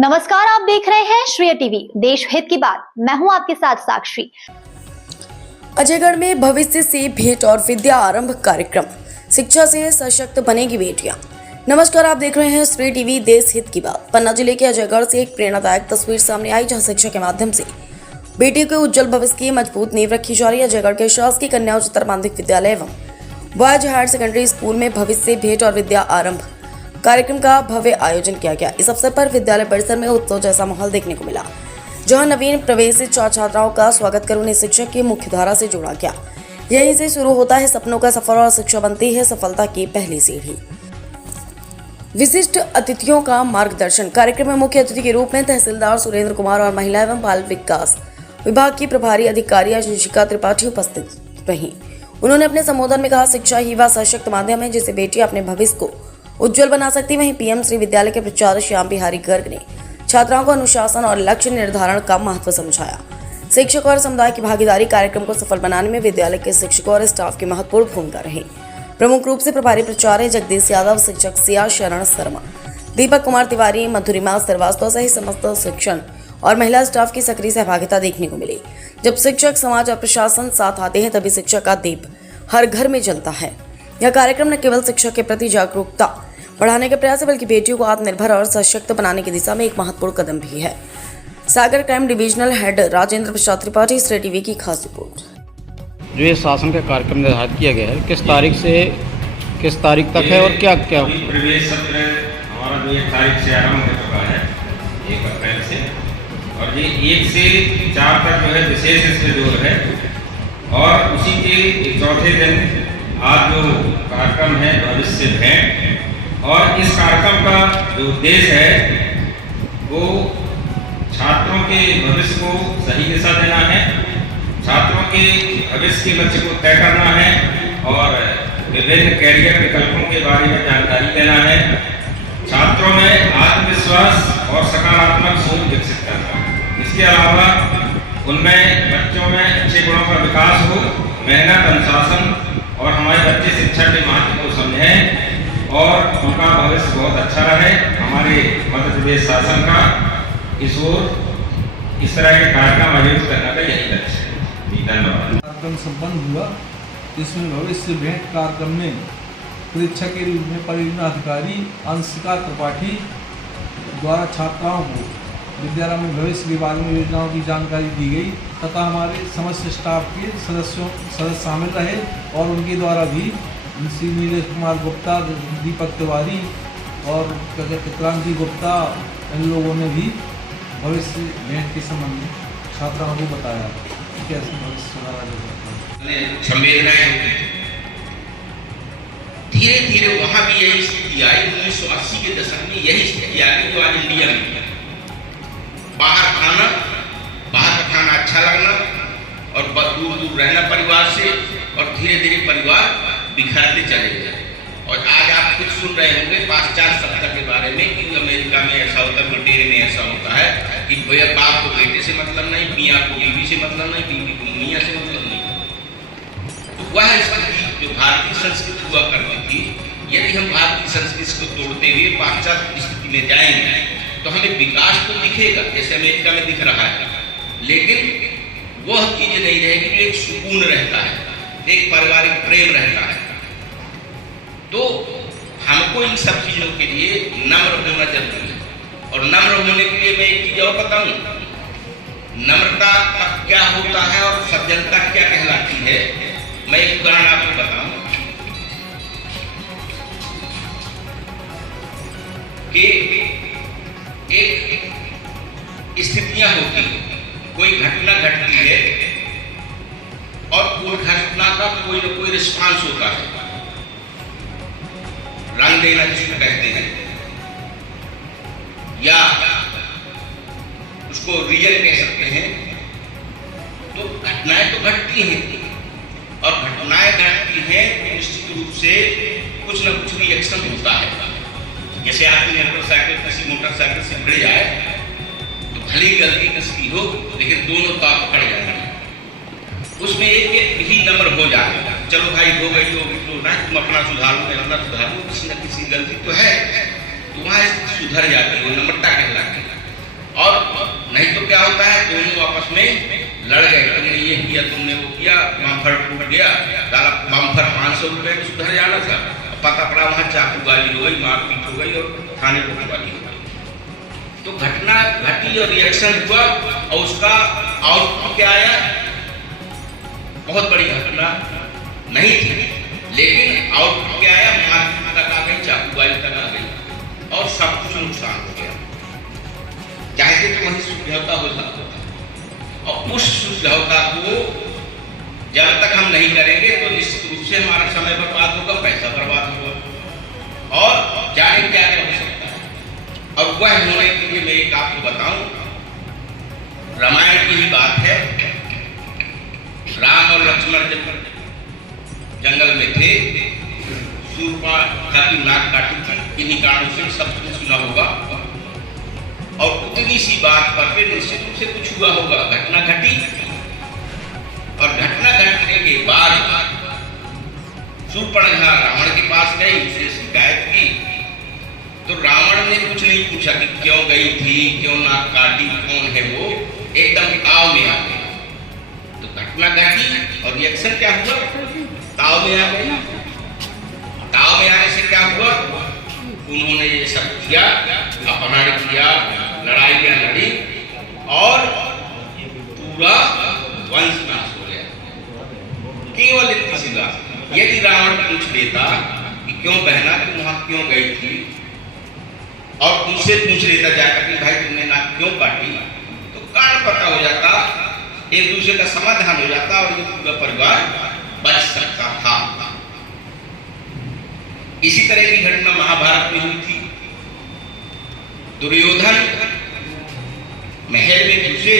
नमस्कार, आप देख रहे हैं श्रेय टीवी, देश हित की बात। मैं हूं आपके साथ साक्षी। अजयगढ़ में भविष्य से भेंट और विद्या आरंभ कार्यक्रम। शिक्षा से सशक्त बनेगी बेटियां। नमस्कार, आप देख रहे हैं श्रेय टीवी, देश हित की बात। पन्ना जिले के अजयगढ़ से एक प्रेरणादायक तस्वीर सामने आई, जहां शिक्षा के माध्यम से बेटी के उज्जवल भविष्य की मजबूत नींव रखी जा रही है। अजयगढ़ के शासकीय कन्या उच्चतर माध्यमिक विद्यालय एवं बॉयज हायर सेकेंडरी स्कूल में भविष्य से भेंट और विद्या आरंभ कार्यक्रम का भव्य आयोजन किया गया। इस अवसर पर विद्यालय परिसर में उत्सव जैसा माहौल देखने को मिला, जहां नवीन प्रवेशी छात्राओं का स्वागत कर उन्हें शिक्षा की मुख्य धारा से जोड़ा गया। यहीं से शुरू होता है सपनों का सफर और शिक्षा बनती है सफलता की पहली सीढ़ी। विशिष्ट अतिथियों का मार्गदर्शन। कार्यक्रम में मुख्य अतिथि के रूप में तहसीलदार सुरेंद्र कुमार और महिला एवं बाल विकास विभाग की प्रभारी अधिकारी शिशिका त्रिपाठी उपस्थित रही। उन्होंने अपने संबोधन में कहा, शिक्षा ही वह सशक्त माध्यम है जिससे बेटियां अपने भविष्य को उज्जवल बना सकती। वहीं पीएम श्री विद्यालय के प्राचार्य श्याम बिहारी गर्ग ने छात्राओं को अनुशासन और लक्ष्य निर्धारण का महत्व समझाया। शिक्षक और समुदाय की भागीदारी कार्यक्रम को सफल बनाने में विद्यालय के शिक्षकों और स्टाफ की महत्वपूर्ण भूमिका रही। प्रमुख रूप से प्रभारी प्राचार्य जगदीश यादव, शिक्षक सिया शरण शर्मा, दीपक कुमार तिवारी, मधुरिमा श्रीवास्तव सहित समस्त शिक्षण और महिला स्टाफ की सक्रिय सहभागिता देखने को मिली। जब शिक्षक, समाज और प्रशासन साथ आते हैं तभी शिक्षा का दीप हर घर में जलता है। यह कार्यक्रम न केवल शिक्षा के प्रति जागरूकता बढ़ाने के प्रयास है, बल्कि बेटियों को आत्मनिर्भर और सशक्त बनाने की दिशा में एक महत्वपूर्ण कदम भी है। सागर crime divisional head Rajendra Prasad Tripathi, श्रेय टीवी की खास रिपोर्ट। जो ये शासन का कार्यक्रम निर्धारित किया गया है, किस तारीख से किस तारीख तक है और क्या क्या प्रवेश सत्र हमारा जो 1 तारीख से आरंभ हो चुका है, 1 अप्रैल से, और ये 1 से 4 तक जो है विशेष इसमें जोर है। और उसी के चौथे दिन आज जो कार्यक्रम है भविष्य भेंट, और इस कार्यक्रम का जो उद्देश्य है वो छात्रों के भविष्य को सही दिशा देना है, छात्रों के भविष्य के लक्ष्य को तय करना है और विभिन्न कैरियर विकल्पों के बारे में जानकारी देना है, छात्रों में आत्मविश्वास और सकारात्मक सोच विकसित करना है। इसके अलावा उनमें बच्चों में अच्छे गुणों का विकास हो, मेहनत, अनुशासन और हमारे बच्चे शिक्षा के महत्व को समझें और उनका भविष्य बहुत अच्छा रहे। हमारे मध्य प्रदेश शासन का इस ओर इस तरह के कार्यक्रम आयोजित करने का यही लक्ष्य है। धन्यवाद। कार्यक्रम संपन्न हुआ, जिसमें भविष्य भेंट कार्यक्रम में परीक्षा के रूप में परियोजना अधिकारी शिशिका त्रिपाठी द्वारा छात्राओं को विद्यालय में भविष्य के बारे में योजनाओं की जानकारी दी गई तथा हमारे समस्त स्टाफ के सदस्य शामिल रहे और उनके द्वारा भी श्री नीलेश कुमार गुप्ता, दीपक तिवारी और क्रांति गुप्ता, इन लोगों ने भी भविष्य भेंट के संबंध में छात्राओं को बताया कि कैसे भविष्य सुधारा जा सकता है। संवेदनाएं होती हैं, धीरे धीरे वहाँ भी यही स्थिति आई। 1980 के दशक में यही स्थिति आ गई जो आज इंडिया में है। बाहर का खाना अच्छा लगना और दूर दूर रहना परिवार से, और धीरे धीरे परिवार बिखरते चले गए। और आज आप कुछ सुन रहे होंगे पाश्चात्य सभ्यता के बारे में कि अमेरिका में ऐसा होता है, ब्रिटेन में ऐसा होता है कि भैया बाप को बेटे से मतलब नहीं, मियाँ को बीवी से मतलब नहीं, बीवी को मियाँ से मतलब नहीं। तो वह स्थिति जो भारतीय संस्कृति हुआ करती थी, यदि हम भारतीय संस्कृति को तोड़ते हुए पाश्चात्य स्थिति में जाएंगे तो हमें विकास तो दिखेगा जैसे अमेरिका में दिख रहा है, लेकिन वह चीज नहीं रहेगी जो एक सुकून रहता है, एक पारिवारिक प्रेम रहता है। तो हमको इन सब चीजों के लिए नम्र होना जरूरी है। और नम्र होने के लिए मैं एक चीज और बताऊं, नम्रता क्या होता है और सज्जनता क्या कहलाती है। मैं एक उदाहरण आपको बताऊं कि एक स्थितियां होती, कोई घटना घटती है और उस घटना का कोई न कोई रिस्पांस होता है, रंग देना जिसको कहते हैं, या उसको रियल कह सकते हैं। तो घटनाएं तो घटती हैं, और घटनाएं घटती हैं तो निश्चित रूप से कुछ न कुछ रिएक्शन होता है। जैसे आपकी मोटरसाइकिल किसी मोटरसाइकिल से भिड़ जाए तो भले ही गलती किसकी हो, लेकिन दोनों का पकड़ जाना है। उसमें एक ही नंबर हो जाएगा, चलो भाई हो गई तो ना, तुम अपना सुधारो, मैं अपना सुधारूं, किसी न किसी गलती तो है, तो वहाँ सुधर जाती है, वो नम्रता कहलाती है। दोनों आपस में लड़ गए, तुमने ये किया, तुमने वो किया, बम्फर टूट गया, साला बम्फर 500 रुपये में सुधर जाना था, पता पड़ा वहाँ चाकू गाली हो गई, मारपीट हो गई और थाने को गाली हो गई। तो घटना घटी और रिएक्शन हुआ और उसका आउटपुट क्या आया? बहुत बड़ी घटना नहीं थी, लेकिन आउटपुट क्या आया? मारपीट तक आ गई, चाकू गाली तक आ गई और सब कुछ नुकसान हो गया। चाहते तो वहीं समझौता हो सकता था और उस समझौता को जब तक हम नहीं करेंगे तो निश्चित रूप से हमारा समय बर्बाद होगा, पैसा बर्बाद होगा और जाने क्या क्या हो सकता है। और वह होने के लिए मैं एक आपको बताऊं, रामायण की ही बात है। राम और लक्ष्मण जब जंगल में थे, शूर्पणखा की नाक काटी थी, इन्हीं कारणों से सब कुछ सुना होगा और उतनी सी बात पर फिर निश्चित रूप से कुछ हुआ होगा, घटना घटी और घटना घटने के बाद शूर्पणखा रावण के पास गई, उसने शिकायत की तो रावण ने कुछ नहीं पूछा कि क्यों गई थी, क्यों नाक काटी, कौन है वो, एकदम ताव में आ गए। तो घटना घटी और रिएक्शन क्या हुआ? ताव में आ गए। ताव में आने से क्या हुआ? उन्होंने ये सब किया, अपहरण किया, लड़ाई में लड़ी और पूरा वंश नाश हो गया। केवल इतनी सी बात। यदि रावण पूछ लेता कि क्यों बहना, तुम वहां क्यों गई थी, और उनसे पूछ लेता जाकर कि भाई तुमने नाक क्यों काटी, तो कारण पता हो जाता, एक दूसरे का समाधान हो जाता और ये पूरा परिवार बच सकता था। इसी तरह की घटना महाभारत में हुई थी। दुर्योधन महल में घुसे,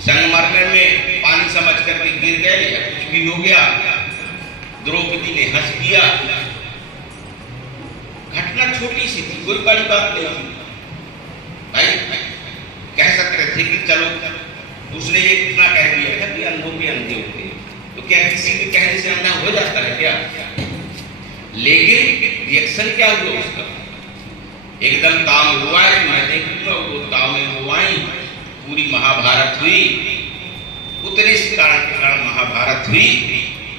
संगमरमर में पानी समझ करके गिर गए या कुछ भी हो गया, द्रौपदी ने हंस दिया। घटना छोटी सी थी, कोई बड़ी बात नहीं थी। भाई कह सकते थे कि चलो, उसने ये इतना कह दिया था कि अंधों के अंधे होते, तो क्या किसी के कहने से अंधा हो जाता है क्या? लेकिन रिएक्शन क्या हुआ उसका? एकदम ताव में हुआ है, मैं देख लूंगा वो ताव में हुआई, पूरी महाभारत हुई। उतने से कारण के कारण महाभारत हुई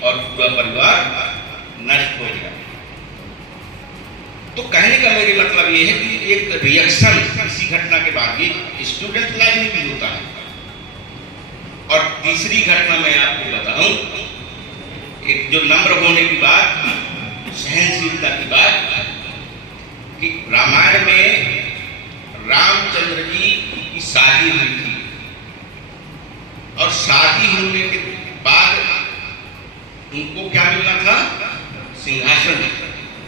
और पूरा परिवार नष्ट हो गया। तो कहने का मेरे मतलब ये है कि एक रिएक्शन किसी घटना के बाद ये स्टूडेंट लाइफ में भी होता है। और तीसरी घटना मैं आपको बताऊं, एक जो नम्र होने की बात, सहनशीलता की बात, कि रामायण में रामचंद्र जी की शादी हुई थी और शादी होने के बाद उनको क्या मिलना था? सिंहासन,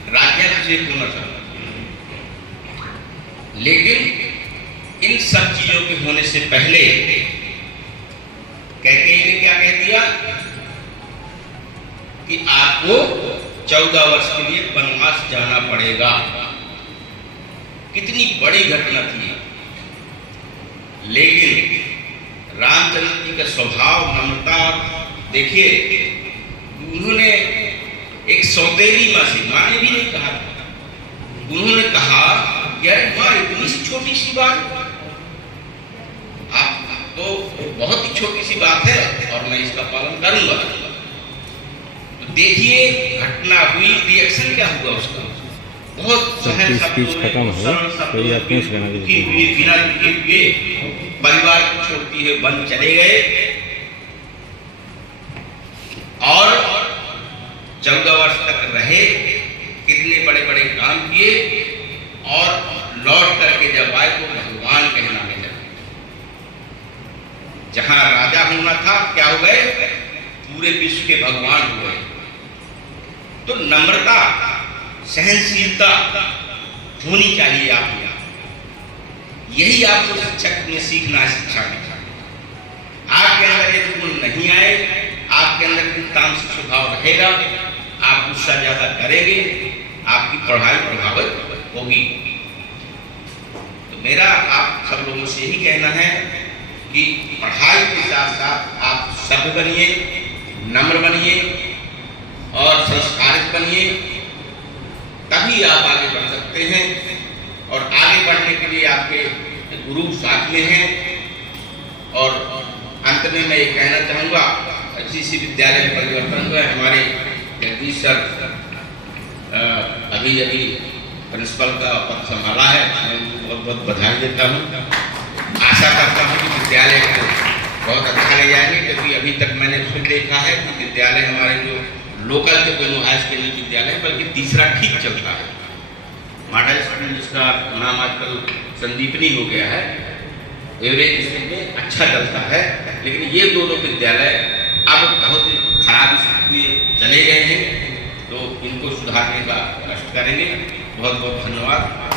राज्याभिषेक होना था। लेकिन इन सब चीजों के होने से पहले कैकेयी ने क्या कह दिया कि आपको 14 वर्ष के लिए वनवास जाना पड़ेगा। कितनी बड़ी घटना थी। लेकिन रामचंद्र जी का स्वभाव, नम्रता, देखिए उन्होंने एक सौतेली माँ से, माँ ने भी नहीं कहा, उन्होंने कहा कि अरे माँ इतनी सी छोटी सी बात, आप तो बहुत ही छोटी सी बात है और मैं इसका पालन करूंगा। तो देखिए घटना हुई, रिएक्शन क्या हुआ उसका? बहुत स्पीच खत्म है, कोई अपने बिना हुए परिवार को छोड़ती है बन चले गए और 14 वर्ष तक रहे, कितने बड़े बड़े काम किए और लौट करके जब आए तो भगवान कहलाने लगे। जहां राजा होना था क्या हो गए? पूरे विश्व के भगवान हो गए। तो नम्रता, सहनशीलता होनी चाहिए आपको। यही आपको शिक्षक में सीखना है, शिक्षा में। आपके अंदर यदि गुण नहीं आए, आपके अंदर तामसिक स्वभाव रहेगा, आप गुस्सा ज्यादा करेंगे, आपकी पढ़ाई प्रभावित होगी। तो मेरा आप सब लोगों से यही कहना है कि पढ़ाई के साथ साथ आप सभ्य बनिए, नम्र बनिए और संस्कारित बनिए, तभी आप आगे बढ़ सकते हैं। और आगे बढ़ने के लिए आपके गुरु साथ में हैं, और अंत में मैं ये कहना चाहूँगा, GC विद्यालय में परिवर्तन हुआ है। हमारे जगदीश सर अभी प्रिंसिपल का पद संभाला है, मैं उनको बहुत बहुत बधाई देता हूँ। आशा करता हूँ कि विद्यालय को बहुत अच्छा ले जाएंगे, क्योंकि अभी तक मैंने खुद देखा है कि विद्यालय हमारे जो लोकल के दोनों हाई स्कूल विद्यालय बल्कि तीसरा ठीक चलता है। मॉडल स्कूल जिसका नाम आजकल संदीपनी हो गया है, एवरेज स्कूल में अच्छा चलता है, लेकिन ये दोनों विद्यालय अब बहुत खराब स्थिति में चले गए हैं, तो इनको सुधारने का कष्ट करेंगे। बहुत बहुत धन्यवाद।